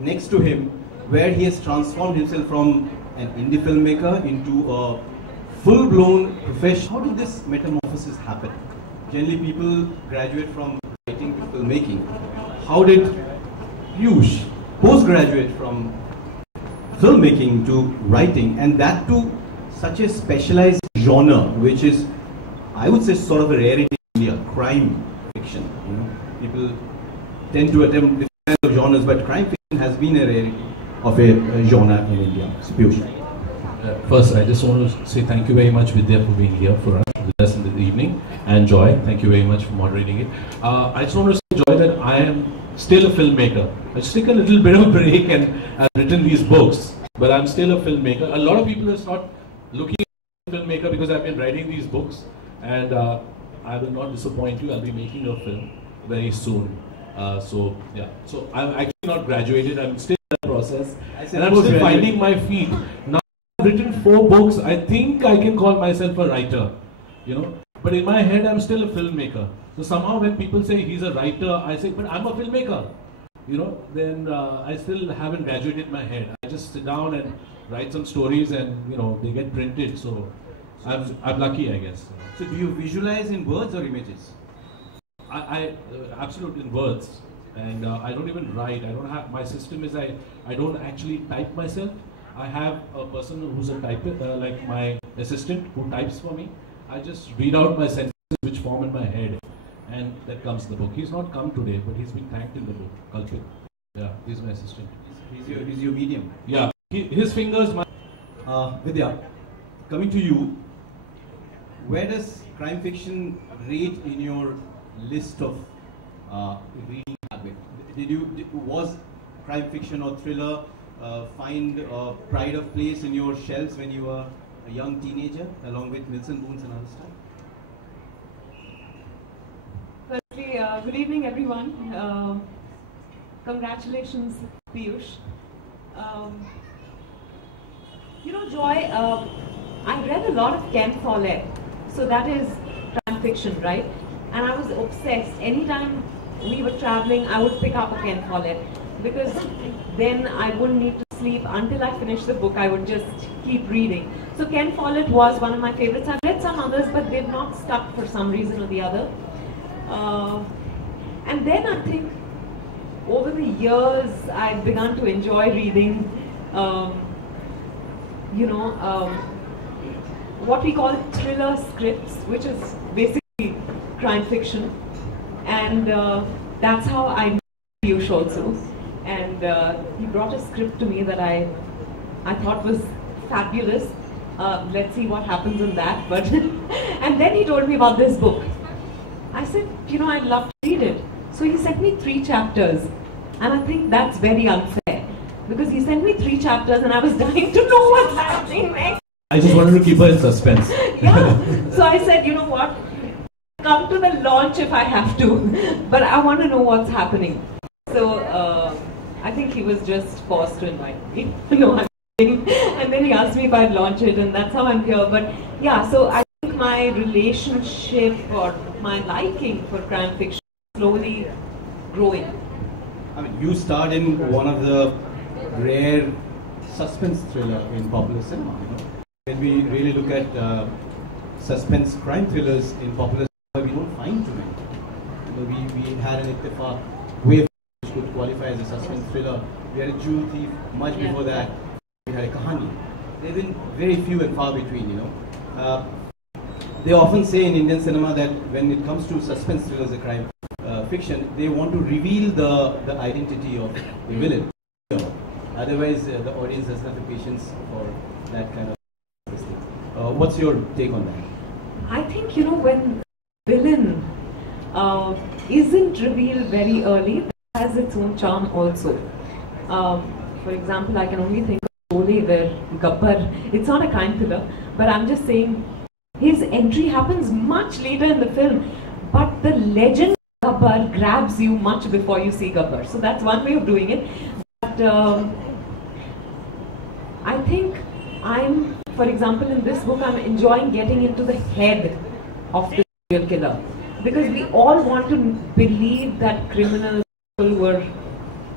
next to him, where he has transformed himself from an indie filmmaker into a full-blown professional. How did this metamorphosis happen? Generally, people graduate from writing to filmmaking. How did Piyush postgraduate from filmmaking to writing, and that to such a specialized genre, which is, I would say, sort of a rarity in India, crime fiction. You know, people tend to attempt different kinds of genres, but crime fiction has been a rarity of a genre in India. So, Piyush. First, I just want to say thank you very much, Vidya, for being here for us with us in the evening, and Joy, thank you very much for moderating it. I just want to say, Joy, that I am still a filmmaker. I just take a little bit of a break and I've written these books, but I'm still a filmmaker. A lot of people are not looking at a filmmaker because I've been writing these books, and I will not disappoint you. I'll be making a film very soon. So yeah, so I'm actually not graduated. I'm still in that process, and I'm still finding my feet. Now I've written 4 books. I think I can call myself a writer, you know. But in my head, I'm still a filmmaker. So somehow when people say he's a writer, I say, but I'm a filmmaker. You know, then I still haven't graduated my head. I just sit down and write some stories, and you know, they get printed. So I'm lucky, I guess. So do you visualize in words or images? I absolutely in words, and I don't even write. I don't have, my system is I don't actually type myself. I have a person who's a typist, like my assistant, who types for me. I just read out my sentences which form in my head, and that comes the book. He's not come today, but he's been thanked in the book. Kalpit. Yeah, he's my assistant. He's your medium. Yeah, his fingers. Vidya, coming to you, where does crime fiction rate in your list of reading habit? Was crime fiction or thriller find pride of place in your shelves when you were a young teenager, along with Milton Boons and other stuff? Firstly, good evening, everyone. Congratulations, Piyush. You know, Joy, I read a lot of Ken Follett, so that is crime fiction, right? And I was obsessed. Anytime we were traveling, I would pick up a Ken Follett, because then I wouldn't need to sleep until I finished the book. I would just keep reading. So Ken Follett was one of my favorites. I've read some others, but they've not stuck for some reason or the other. And then I think over the years, I've begun to enjoy reading, you know, what we call thriller scripts, which is basically crime fiction. And that's how I met Piyush also. And he brought a script to me that I thought was fabulous. Let's see what happens in that. But and then he told me about this book. I said, you know, I'd love to read it. So he sent me 3 chapters. And I think that's very unfair, because he sent me 3 chapters and I was dying to know what's happening next. I just wanted to keep her in suspense. Yeah. So I said, you know what? Come to the launch if I have to, but I want to know what's happening. So I think he was just forced to invite me. No, I'm kidding. And then he asked me if I'd launch it, and that's how I'm here. But yeah, so I think my relationship or my liking for crime fiction is slowly growing. I mean, you starred in one of the rare suspense thriller in popular cinema. You know? When we really look at suspense crime thrillers in popular cinema, we don't find too many. You know, we had an Ittifaq Wave, which could qualify as a suspense thriller. We had a Jewel Thief much before that. We had a Kahani. There have been very few and far between, you know. They often say in Indian cinema that when it comes to suspense thrillers, a crime fiction, they want to reveal the identity of the villain. Otherwise, the audience doesn't have the patience for that kind of thing. What's your take on that? I think, you know, when villain isn't revealed very early, that has its own charm also. For example, I can only think of Sholay, where Gabbar, it's not a crime thriller, but I'm just saying his entry happens much later in the film, but the legend of Gabbar grabs you much before you see Gabbar. So that's one way of doing it. But I think for example, in this book, I'm enjoying getting into the head of the serial killer, because we all want to believe that criminals were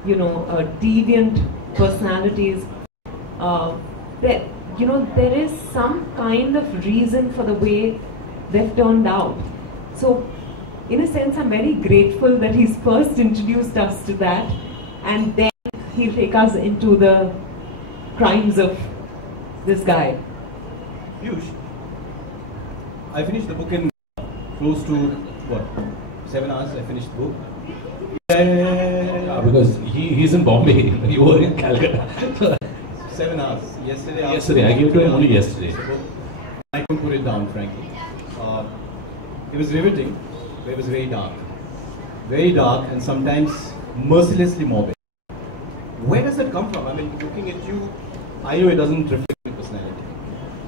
deviant personalities. There is some kind of reason for the way they've turned out. So, in a sense, I'm very grateful that he's first introduced us to that, and then he'll take us into the crimes of this guy. Piyush, I finished the book in close to, what, 7 hours I finished the book. Yeah, because he's in Bombay, you were in Calcutta. 7 hours. Yesterday, I gave it to him only yesterday. I couldn't put it down, frankly. It was riveting, but it was very dark. Very dark and sometimes mercilessly morbid. Where does that come from? I mean, looking at you, I know it doesn't reflect your personality.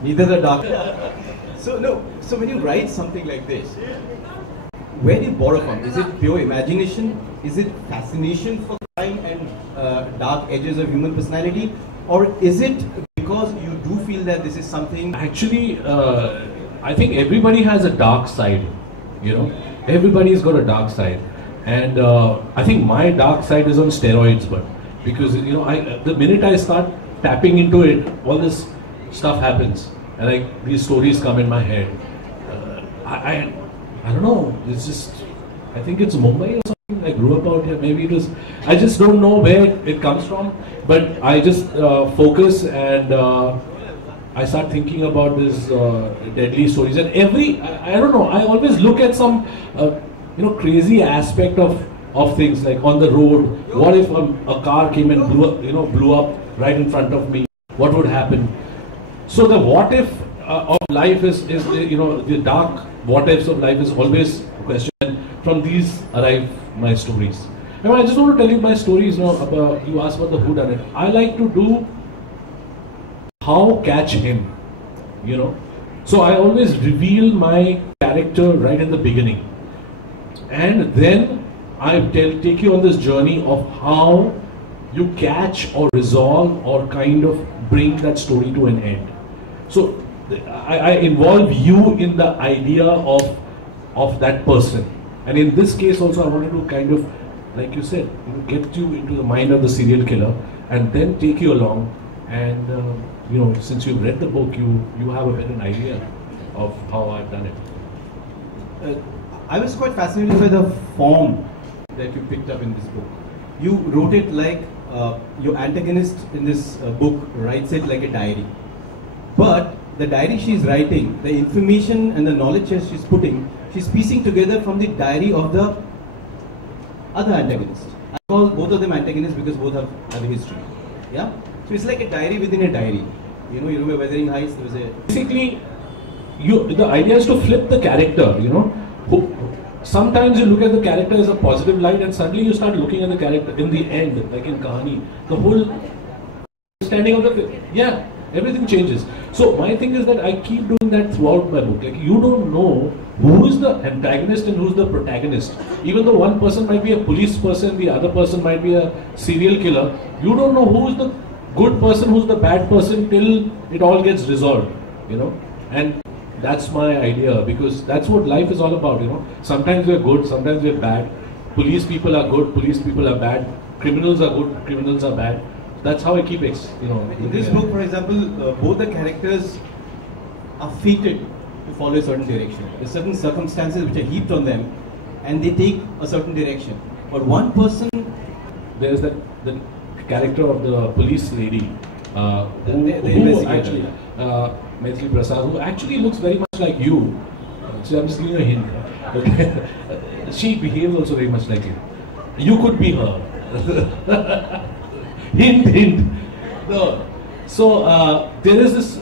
Neither the dark. So when you write something like this, where do you borrow from? Is it pure imagination? Is it fascination for crime and dark edges of human personality? Or is it because you do feel that this is something... Actually, I think everybody has a dark side, Everybody's got a dark side. And I think my dark side is on steroids, but because, the minute I start tapping into it, all this stuff happens. And these stories come in my head. I don't know, it's just, I think it's Mumbai or something. I grew up out here, maybe it was, I just don't know where it comes from, but I just focus and I start thinking about these deadly stories. And I don't know, I always look at some, crazy aspect of things, like on the road. What if a car came and blew up right in front of me? What would happen? So the what if of life is the dark what ifs of life is always a question. And from these arrive my stories. I just want to tell you my stories. About, you asked about the who done it. I like to do how catch him. So I always reveal my character right in the beginning, and then I take you on this journey of how you catch or resolve or kind of bring that story to an end. So I involve you in the idea of that person, and in this case also I wanted to kind of, like you said, get you into the mind of the serial killer and then take you along. And since you've read the book, you have a better idea of how I've done it. I was quite fascinated by the form that you picked up in this book. You wrote it like your antagonist in this book writes it like a diary. But the diary she's writing, the information and the knowledge that she's putting, she's piecing together from the diary of the other antagonist. I call both of them antagonists because both have a history. Yeah? So it's like a diary within a diary. You remember Wuthering Heights, there was a... Basically, the idea is to flip the character, Sometimes you look at the character as a positive light and suddenly you start looking at the character in the end, like in Kahani. The whole understanding of the... everything changes. So my thing is that I keep doing that throughout my book. Like, you don't know who is the antagonist and who's the protagonist. Even though one person might be a police person, the other person might be a serial killer, you don't know who's the good person, who's the bad person till it all gets resolved, And that's my idea, because that's what life is all about, Sometimes we're good, sometimes we're bad. Police people are good, police people are bad. Criminals are good, criminals are bad. That's how I keep it, In this book, for example, both the characters are fated to follow a certain direction. There are certain circumstances which are heaped on them, and they take a certain direction. But one person... There's the character of the police lady, who actually, Maithili Prasad, who actually looks very much like you. So I'm just giving you a hint. She behaves also very much like you. You could be her. Hint. No. So there is this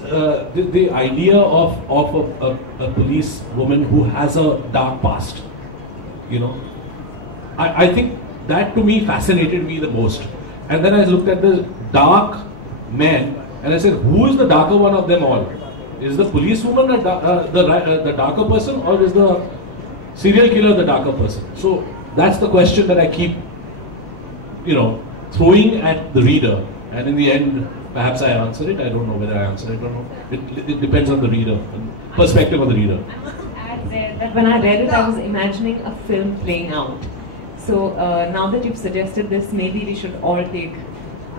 the idea of a police woman who has a dark past. I think that to me fascinated me the most. And then I looked at the dark man and I said, who is the darker one of them all? Is the police woman the darker person, or is the serial killer the darker person? So that's the question that I keep, throwing at the reader, and in the end, perhaps I answer it. I don't know whether I answer it or not. It depends on the reader, perspective of the reader. I must add there that when I read it, I was imagining a film playing out. So now that you've suggested this, maybe we should all take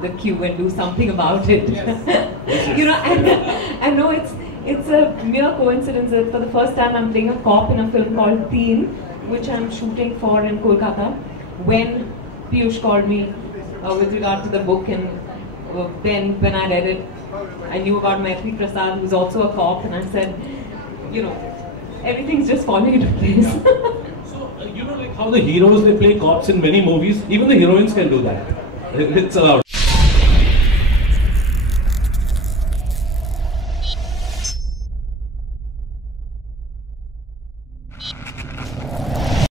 the cue and do something about it. Yes. You know, and no, it's a mere coincidence that for the first time I'm playing a cop in a film called Teen, which I'm shooting for in Kolkata. When Piyush called me with regard to the book, and then when I read it, I knew about Maitri Prasad, who's also a cop, and I said, you know, everything's just falling into place. So, you know, like how the heroes, they play cops in many movies, even the heroines can do that. It's allowed.